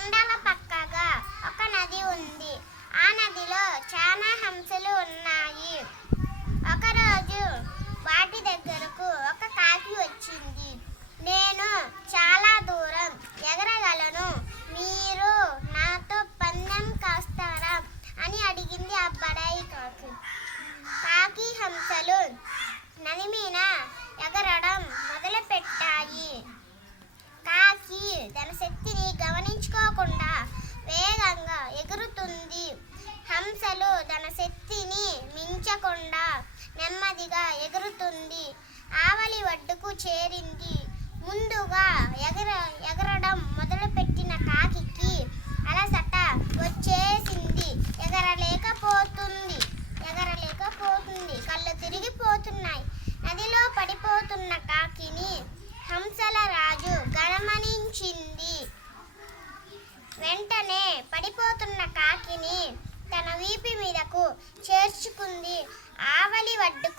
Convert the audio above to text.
కొండల పక్కగా ఒక నది ఉంది. ఆ నదిలో చాలా హంసలు ఉన్నాయి. ఒకరోజు వాటి దగ్గరకు ఒక కాకి వచ్చింది. నేను చాలా దూరం ఎగరగలను, మీరు నాతో పందెం కాస్తారా అని అడిగింది ఆ బడాయి కాకి. కాకి హంసలు నది మీద ఎగరడం మొదలుపెట్టాయి. కాకి తన శక్తిని గమనించుకోకుండా వేగంగా ఎగురుతుంది. హంసలు తన శక్తిని మించకుండా నెమ్మదిగా ఎగురుతుంది. ఆవలి ఒడ్డుకు చేరింది. ముందుగా ఎగరడం మొదలుపెట్టిన కాకికి అలసట వచ్చేసింది. ఎగరలేకపోతుంది. కళ్ళు తిరిగిపోతున్నాయి. నదిలో పడిపోతున్న కాకిని హంసల రాజు గమనించింది. వెంటనే పడిపోతున్న కాకిని తన వీపు మీదకు చేర్చుకుంది. ఆవలి ఒడ్డుకు